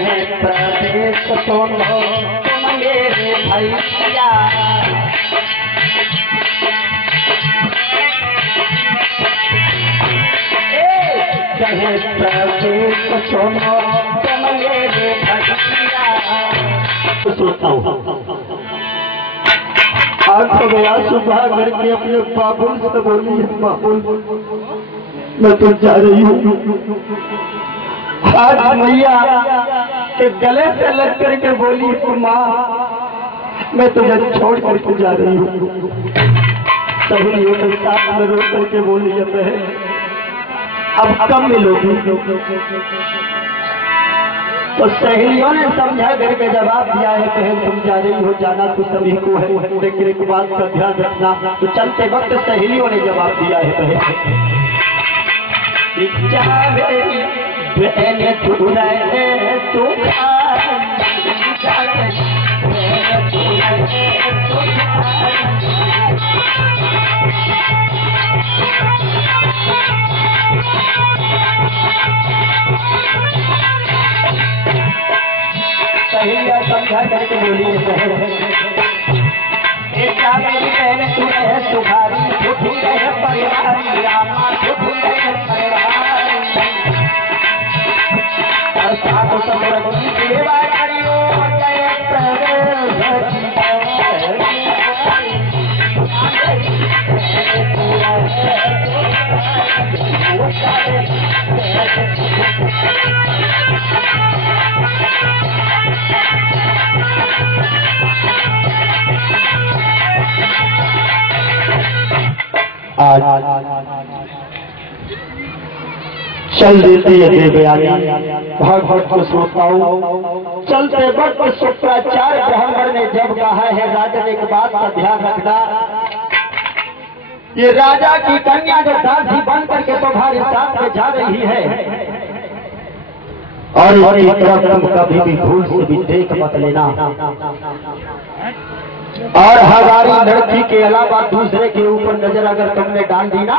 कहे प्रदेश सुनो तुम मेरे भैया, कहे प्रदेश सुनो तुम मेरे भैया। सोचता हूँ आज तो गया सुबह करके अपने बाबुल से बोली, बाबुल मैं तो जा रही हूँ। आज मैया के गले से लग करके बोली, माँ मैं तुझे छोड़ करके जा रही हूँ। सहेलियों के साथ में रो करके बोली, अब कब मिलोगी? तो सहेलियों ने समझा करके जवाब दिया है, कहे तुम जा रही हो, जाना तो सभी को है, लेकिन एक बात का ध्यान रखना। तो चलते वक्त सहेलियों ने जवाब दिया है, कहे समझा करके बोली, क्या मेरी बहन तू है सुधारी, छुट्टी है परिवार रामा, छुट्टी है परिवार और साथ सब की सेवा करियो, जय आज चल देती है देवयानी भागवत को श्रोताओं। चलते वक्त शुक्राचार्य ब्राह्मण ने जब कहा है, राजन एक बात का ध्यान रखना, ये राजा की कन्या जो दासी बन करके तुम्हारे साथ में जा रही है, और इसकी तरफ तुम कभी भी भूल से भी देख मत लेना, और हमारी लड़की के अलावा दूसरे के ऊपर नजर अगर तुमने डाल दी ना,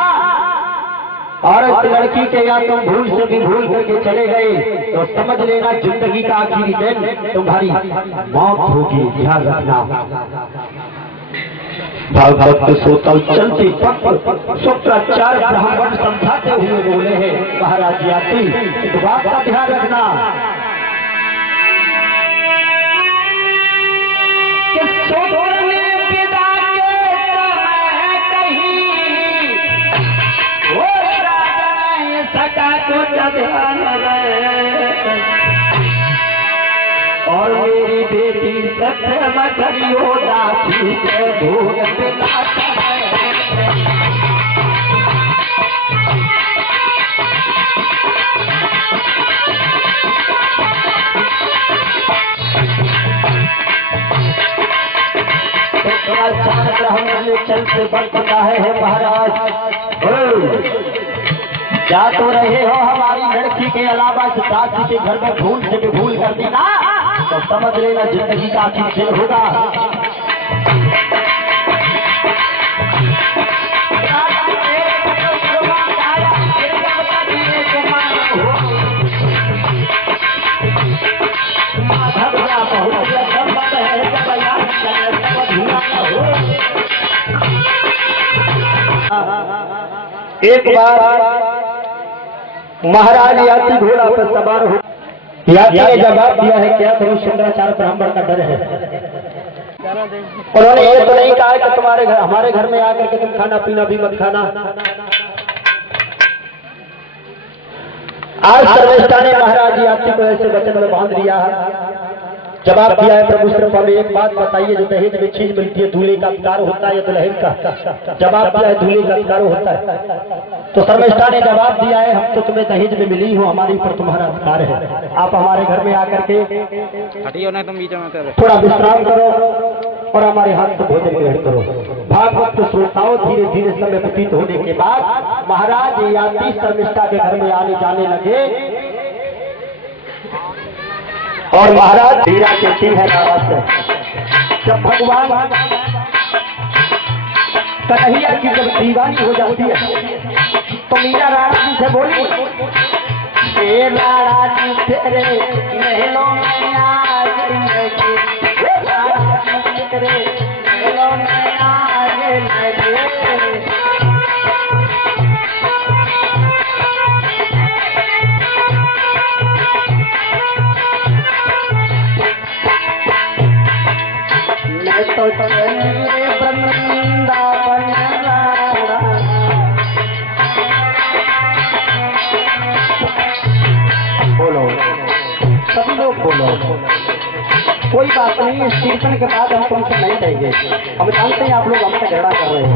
और इस लड़की के या तुम भूल से भी भूल करके चले गए, तो समझ लेना जिंदगी का आखिरी दिन तुम्हारी मौत होगी, ध्यान रखना। भागवत सोतल चलती शुक्राचार्य ब्राह्मण समझाते हुए बोले हैं, महाराज यात्री इस बात का ध्यान रखना, और मेरी बेटी सत्य मरियो दासी से भूल चलते बढ़ता है महाराज। क्या तो रहे हो हमारी लड़की के अलावा इस दासी के घर में भूल से भी भूल कर देना, तो समझ लेना जिंदगी का आखिरी खेल होगा। एक बार महाराज यात्री घोड़ा पर सवार हो, यात्री ने जवाब दिया है, क्या करूं शुक्राचार्य ब्राह्मण का डर है। उन्होंने ये तो नहीं कहा कि तुम्हारे घर हमारे घर में आकर के तुम खाना पीना भी मत खाना। आज सर्वेष्ठा ने महाराज यात्री को ऐसे वचन में बांध दिया है। जवाब दिया है, प्रभु सिर्फ हमें एक बात बताइए, जो दहेज में चीज मिलती है दूल्हे का अधिकार होता है या दुल्हन का? जवाब दिया है दूल्हे का अधिकार होता है। तो सर्वेष्ठा ने जवाब दिया है, हम तो तुम्हें दहेज में मिली हो, हमारे ऊपर तुम्हारा अधिकार है, आप हमारे घर में आकर के थोड़ा विश्राम करो और हमारे हाथ से भोजन ग्रहण करो। भागवत के श्रोताओं, धीरे धीरे समय व्यतीत होने के बाद महाराज यात्री शर्मिष्ठा के घर में आने जाने लगे, और महाराज धीरा कहती है नाराज से, जब भगवान कन्हैया की जब दीवानी हो जाती है तो मीरा रानी से बोली, ये राणा जी तेरे महलों में आ गई, ये राणा जी तेरे महलों में आ गई। मैं तो वृंदावन बोलो, सभी लोग बोलो, कोई बात नहीं। इस कीर्तन के बाद हम तुमसे नहीं कहेंगे, हम जानते हैं आप लोग हमसे झगड़ा कर रहे हो।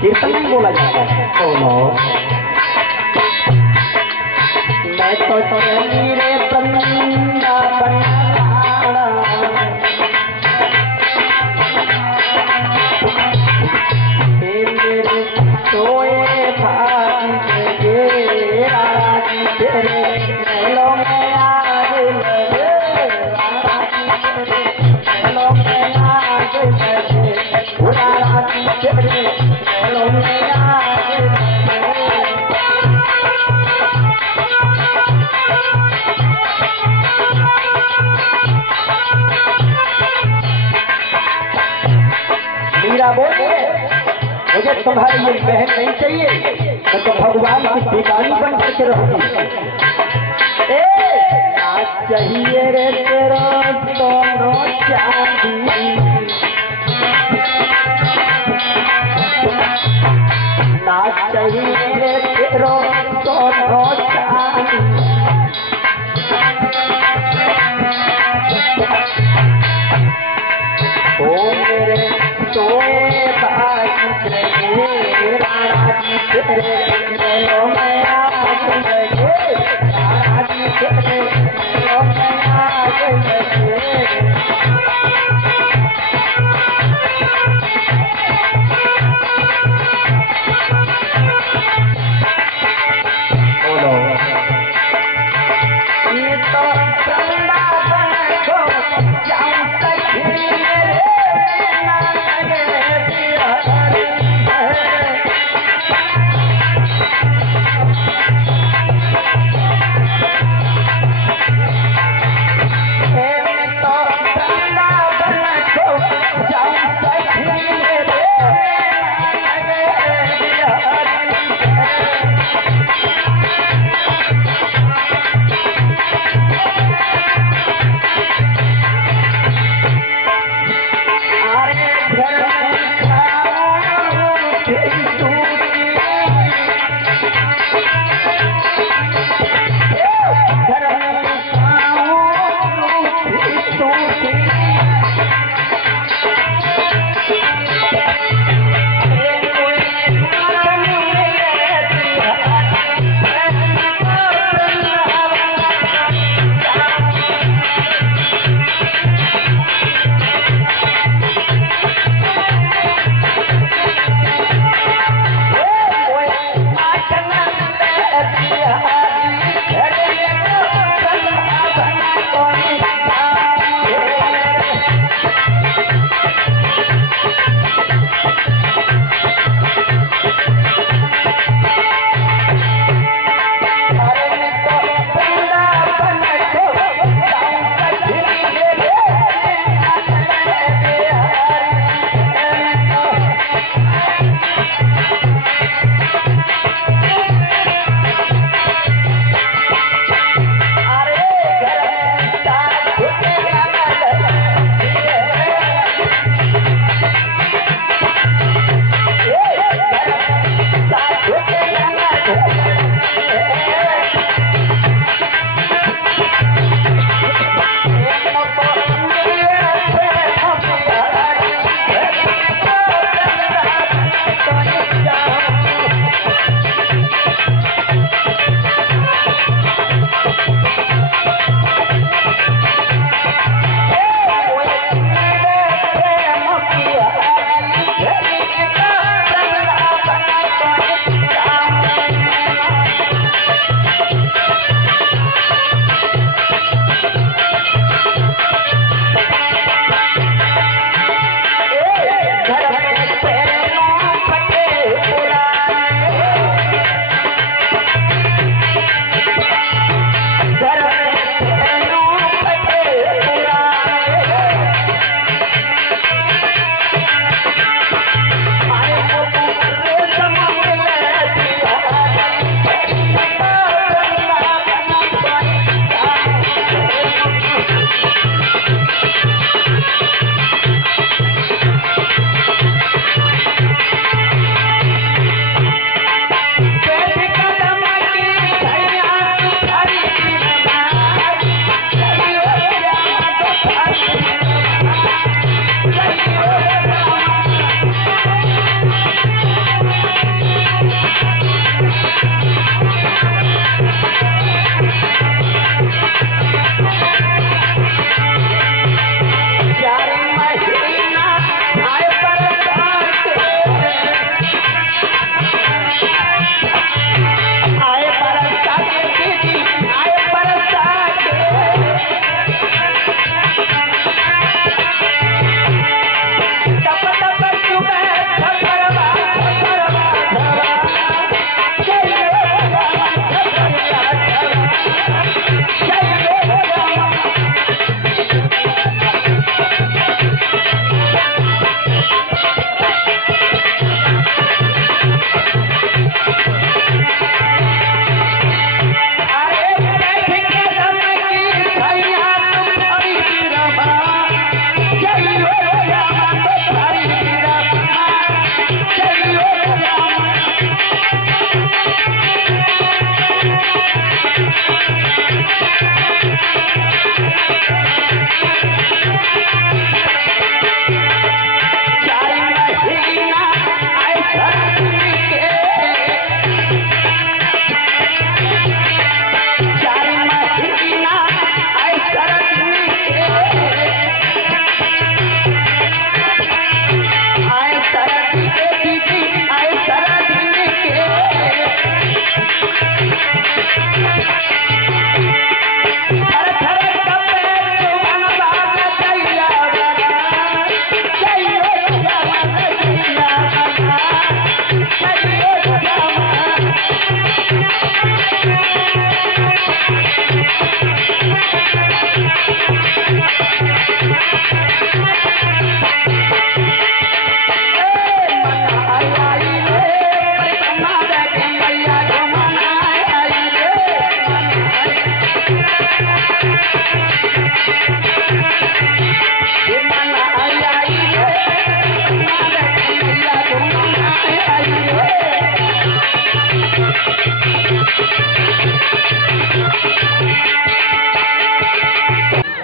कीर्तन नहीं बोला जाता है। बोलो, मैं तो मेरे वृंदावन सोए भाई तेरे महलों में आ गए, महलों में आ गए, तेरे महलों में आ गए। मीरा बोलिए, मुझे तुम्हारी ये बहन नहीं चाहिए, मैं तो भगवान की दीवानी बन करके रहूंगी। ना चाहिए रे तेरा दोनों चांदी, ना चाहिए रे तेरा दोनों चांदी। ओ मेरे सोए भाई राणा जी तेरे महलों में आ गए, राणा जी तेरे महलों में आ गए।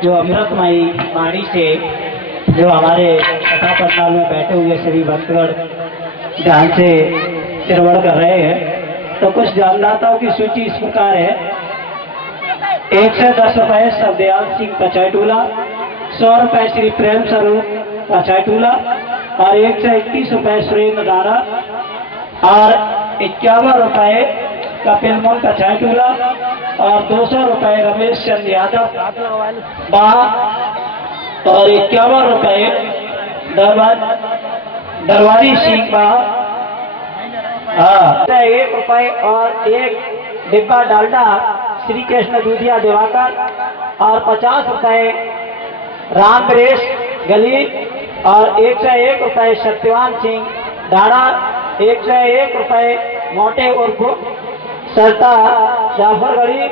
जो अमृतमयी वाणी से जो हमारे कथा पंडाल में बैठे हुए श्री भक्तगण ध्यान से श्रवण कर रहे हैं। तो कुछ दानदाताओं की सूची इस प्रकार है। 110 रुपए सरदयाल सिंह पचाईटूला, 100 रुपए श्री प्रेम स्वरूप पचाईटूला और 121 रुपए सुरेंद्र दारा और 51 रुपए कपिल मोल पचाईटूला और 200 रुपए रमेश चंद यादव और 51 रुपए दरबारी सिंह बा। हाँ, 1 रुपए और 1 डिब्बा डालडा श्री कृष्ण दूधिया दिवाकर और 50 रुपए राम नरेश गली और 101 रुपए सत्यवान सिंह डाड़ा, 101 रुपए मोटे उर्फ सरता जाफरगढ़ी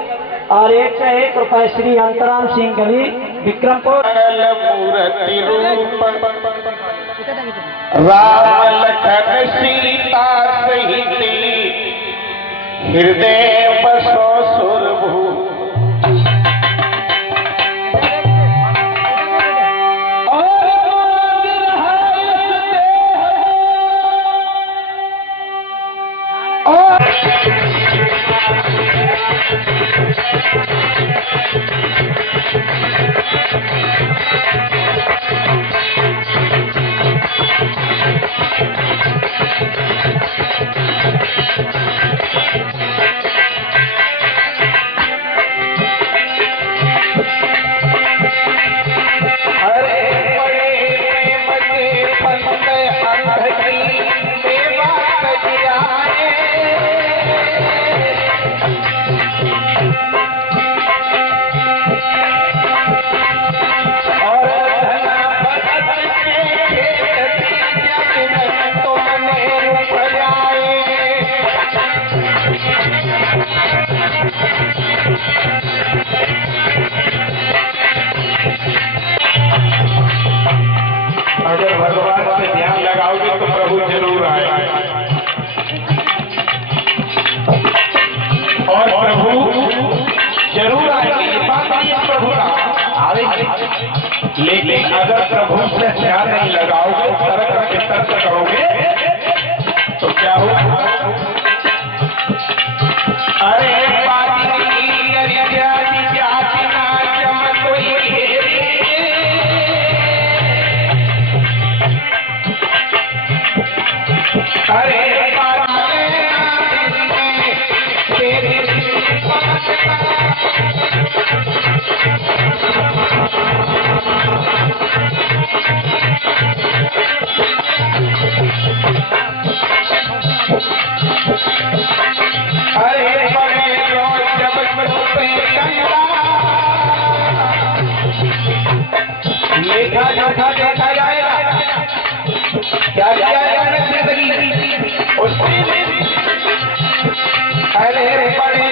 और 101 रुपए श्री अंतराम सिंह गली विक्रमपुर। मूर्ति रूप राम लखन सीता सहित हृदय बसो सुरभु। अगर भगवान से ध्यान लगाओगे तो प्रभु जरूर आएगा और प्रभु जरूर आएंगे। बात प्रभु का आएंगे, लेकिन अगर प्रभु से ध्यान नहीं लगाओगे, तर्क के तर्क करोगे तो क्या होगा? अरे देखा जाएगा क्या जाएगा अरे बड़े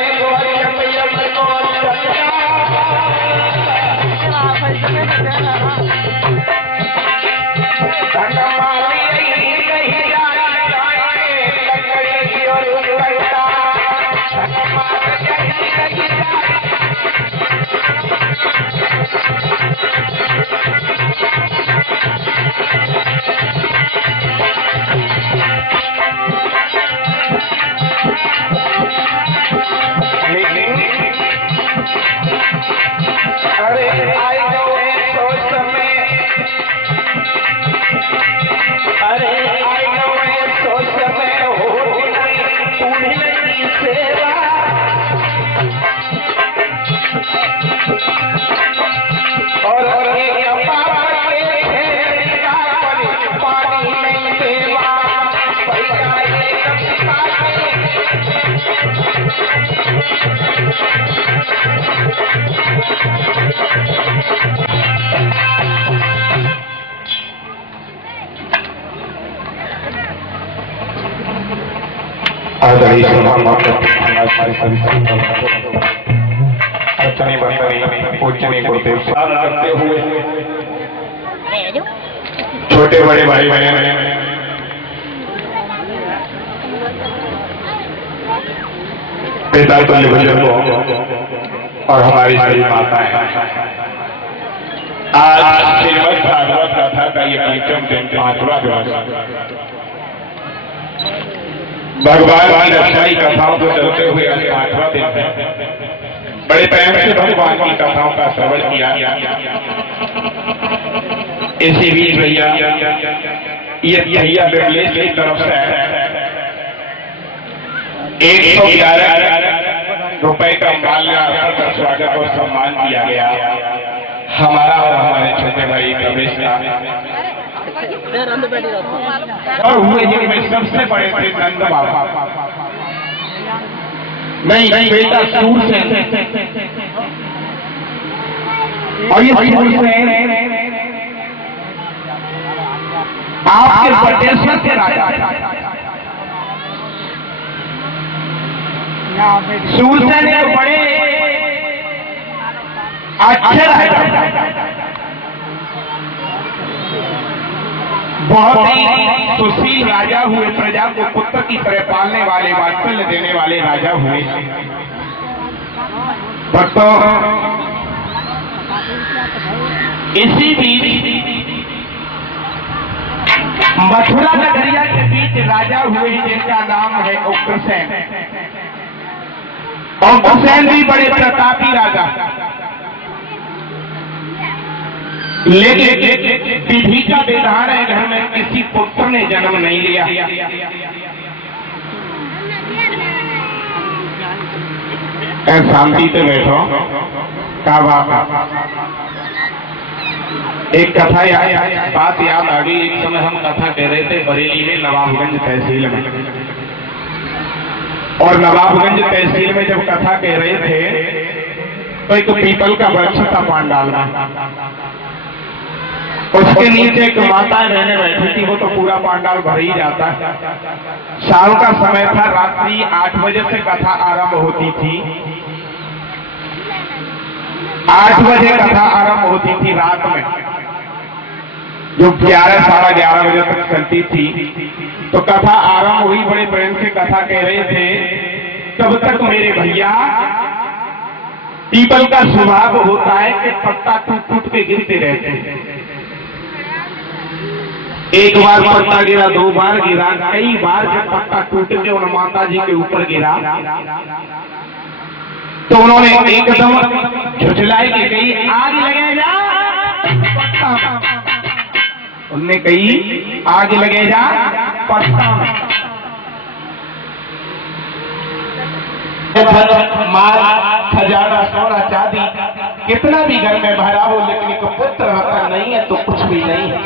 छोटे बड़े भाई बहन पिता तुल्य बुजुर्गों और हमारी सभी माताएं आज श्रीमद् भागवत कथा का ये पंचम दिन 5वां दिवस भगवान की रक्षाई कथाओं को चलते हुए आज 5वां दिन है। बड़े प्रेम से भगवान की कथाओं का श्रवण किया। इसी बीच भैया ये भैया विमलेश की तरफ से 111 रुपए का माल्यार्पण कर स्वागत और सम्मान किया गया हमारा और हमारे छोटे भाई रमेश का। और हुए जिनमें सबसे बड़े थे नंद बाबा। नहीं बेटा सूर से और ये सूर से आपके बटेश्वर के राजा सूरसेन एक बड़े अच्छे राजा, बहुत ही सुशील राजा हुए, प्रजा को पुत्र की तरह पालने वाले, वात्सल्य देने वाले राजा हुए। भक्तों, इसी बीच मथुरा नगरिया के बीच राजा हुए जिनका नाम है उग्रसेन। और उग्रसेन भी बड़े प्रतापी राजा, लेकिन विधि का विधान है घर में किसी पुत्र ने जन्म नहीं लिया। शांति से बैठो। क्या बात? एक कथा बात याद आ गई। एक समय हम कथा कह रहे थे बरेली में, नवाबगंज तहसील में। और नवाबगंज तहसील में जब कथा कह रहे थे तो एक पीपल का वृक्ष था पांडाल में। उसके नीचे एक माता रहने बैठी थी। वो तो पूरा पांडाल भर ही जाता है। शाम का समय था, रात्रि 8 बजे से कथा आरंभ होती थी। 8 बजे कथा आरंभ होती थी रात में, जो 11 साढ़े 11 बजे तक चलती थी। तो कथा आरंभ हुई, बड़े प्रेम से कथा कह रहे थे। तब तक मेरे भैया, पीपल का स्वभाव होता है कि पत्ता टूट टूट के गिरते रहते हैं। एक बार पत्ता गिरा, 2 बार गिरा, कई बार जब पत्ता टूट के उन माता जी के ऊपर गिरा तो उन्होंने एकदम झुझलाई के कही, आग लगे जा। उनने कही, आग लगे जा पत्ता। माल खजाना सोना चांदी कितना भी घर में भरा हो, लेकिन एक पुत्र रत्न नहीं है तो कुछ भी नहीं है।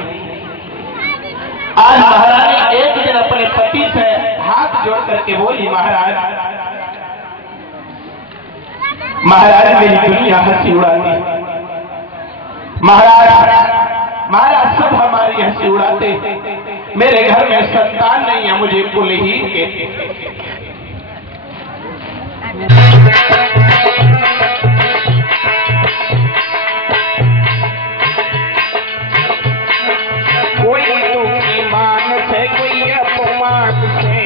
आज महारानी एक दिन अपने पति से हाथ जोड़ करके बोली, महाराज मेरी दुनिया हंसी उड़ाती। महाराज सब हमारी हंसी उड़ाते। मेरे घर में संतान नहीं है, मुझे कुलहीन कहते। कोई दुखी मान से, कोई अपमान से,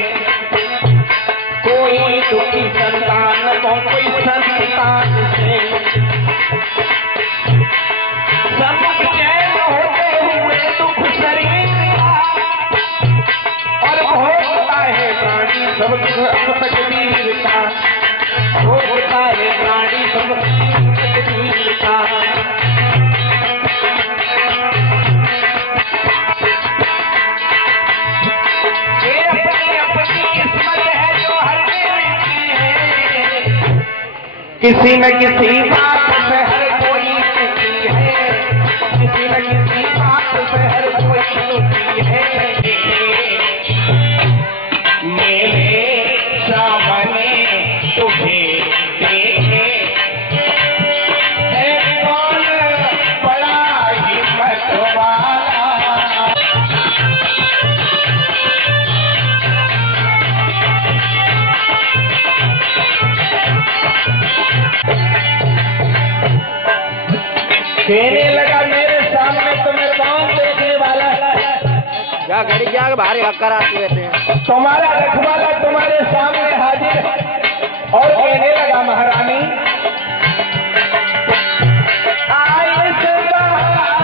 कोई दुखी संतान को, कोई संतान से। सब चैन होते हुए दुख शरीर का, और भोगता है प्राणी सब तकदीर का। भोगता है प्राणी सब तकदीर का। किसी न किसी बात से हर कोई दुखी है, किसी न किसी बात से हर कोई दुखी है। मेरे सामने तुझे देखे है कौन बड़ा हिम्मत वाला। कहने लगा, मेरे सामने तुम्हें कौन देखने वाला है? क्या घड़ी जाग भारी हक्कर आते रहते हैं। तुम्हारा रखवाला तुम्हारे सामने हाजिर है। और कहने लगा, महारानी आए से बाहर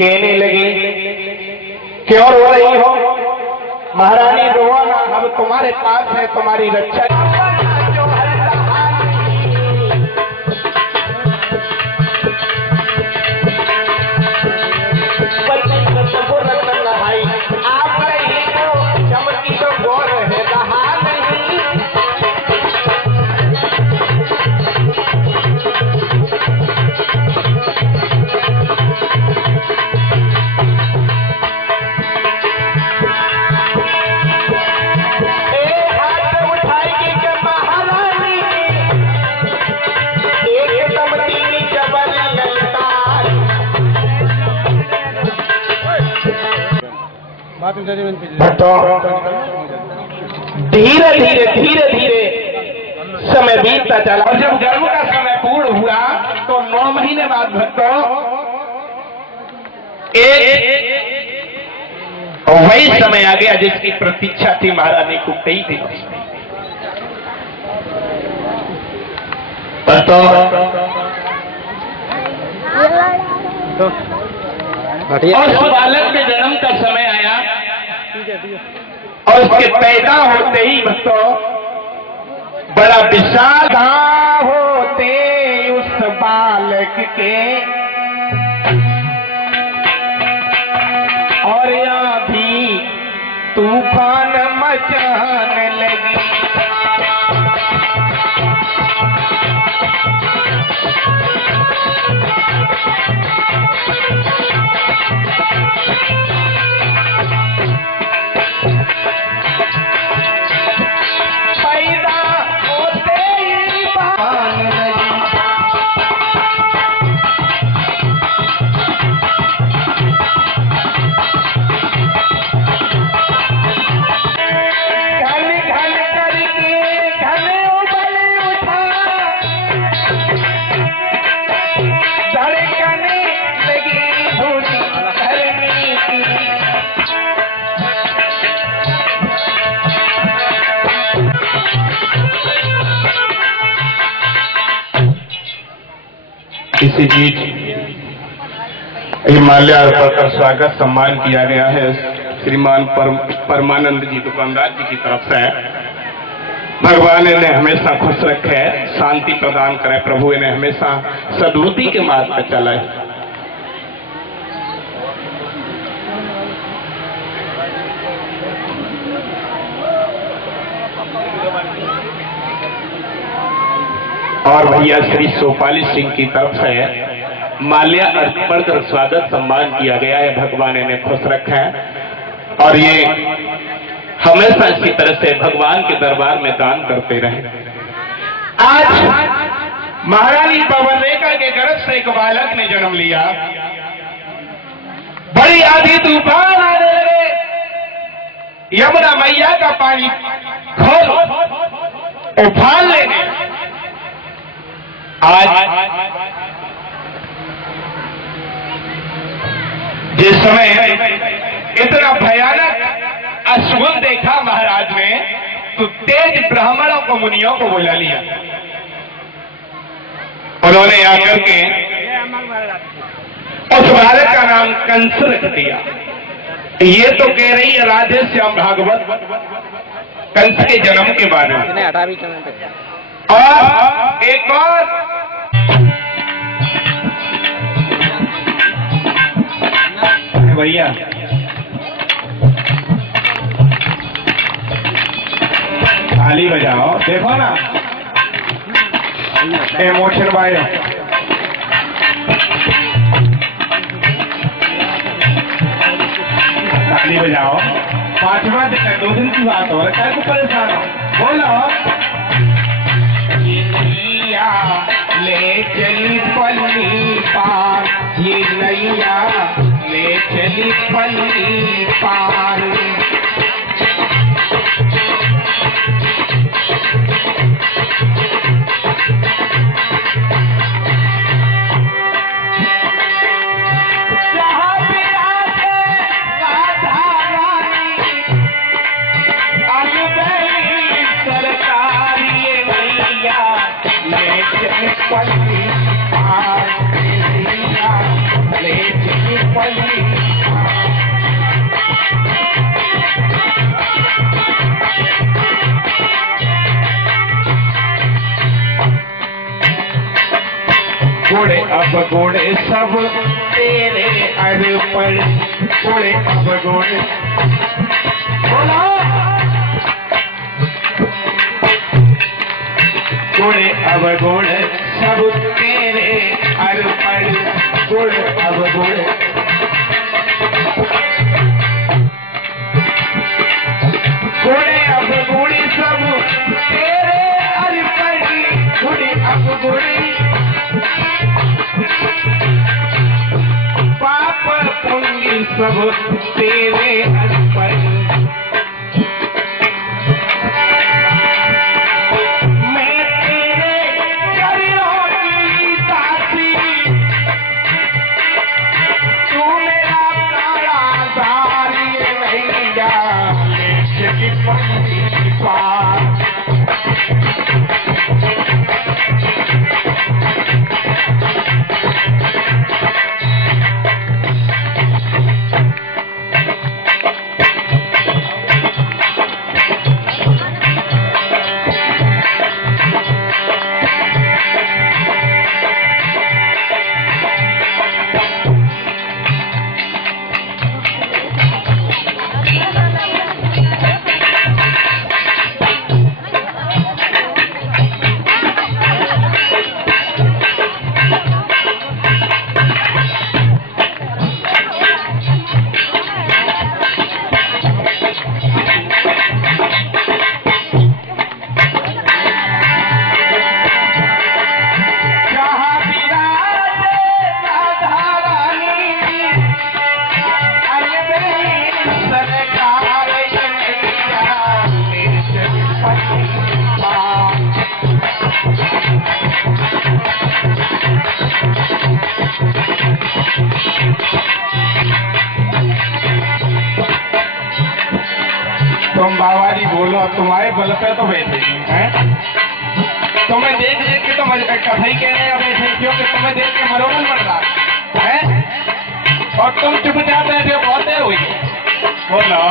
कहने लगी, क्यों रो रही हो? महारानी रोवा ना, हम तुम्हारे पास है, तुम्हारी रक्षा। आप नहीं तो चमकी तो गौर है रहा नहीं। भक्तों, धीरे धीरे धीरे धीरे समय बीतता चला और जब गर्भ का समय पूर्ण हुआ तो 9 महीने बाद भक्तों एक वही समय आ गया जिसकी प्रतीक्षा थी महारानी को कई दिनों से। भक्तों, और उस बालक के जन्म का समय आया और उसके पैदा होते ही भक्तों बड़ा विशाल होते उस बालक के और यहाँ भी तूफान मचाने लगी। इसी बीच हिमालय अर्पण कर स्वागत सम्मान किया गया है श्रीमान परमानंद जी दुकानदार जी की तरफ से। भगवान इन्हें हमेशा खुश रखे, शांति प्रदान करे, प्रभु इन्हें हमेशा सद्बुद्धि के मार्ग पर चलाए। और भैया श्री सोपाली सिंह की तरफ से माल्या अर्पण कर स्वागत सम्मान किया गया है। भगवान इन्हें खुश रखा है और ये हमेशा इसी तरह से भगवान के दरबार में दान करते रहे। आज महारानी पवन रेखा के गर्भ से एक बालक ने जन्म लिया। बड़ी आंधी तूफान आने लगे, यमुना मैया का पानी खोल उफान लेने। आज जिस समय इतना भयानक अशुभ देखा महाराज ने तो तेज ब्राह्मणों को मुनियों को बुला लिया। उन्होंने आकर के उस बालक का नाम कंस रख दिया। ये तो कह रही है राधे श्याम भागवत कंस के जन्म के बारे में। और एक और भैया ताली बजाओ, देखो ना इमोशन भाई। ताली बजाओ। 5वां दिन है, 2 दिन की बात हो रहा है, परेशान हो बोलो। ले चली पल्ली पार, ये नैया ले चली पल्ली पार। पल्ली पार ले चली पल्ली घोड़े अब घोड़े सब तेरे अर्पण घोड़े अब घोड़े बोला घोड़े अब घोड़े सब तेरे अर्पण घोड़े अब घोड़े घोड़े अब घोड़े सब तेरे अर्पण घोड़े अब घोड़े पाप पुण्य सब तेरे अर्पण मैं तेरे चरणों की दासी तू मेरा कालाधारी भैया ले चली पल्ली पार तुम बाबा जी बोलो तुम्हारे बल पे तो बैठे हैं तुम्हें देख देख के तो कथई कह रहे हैं बैठे क्योंकि तुम्हें देख के मनोरंजन बढ़ रहा है और तुम चुपचाप बैठे होते हुए बोलो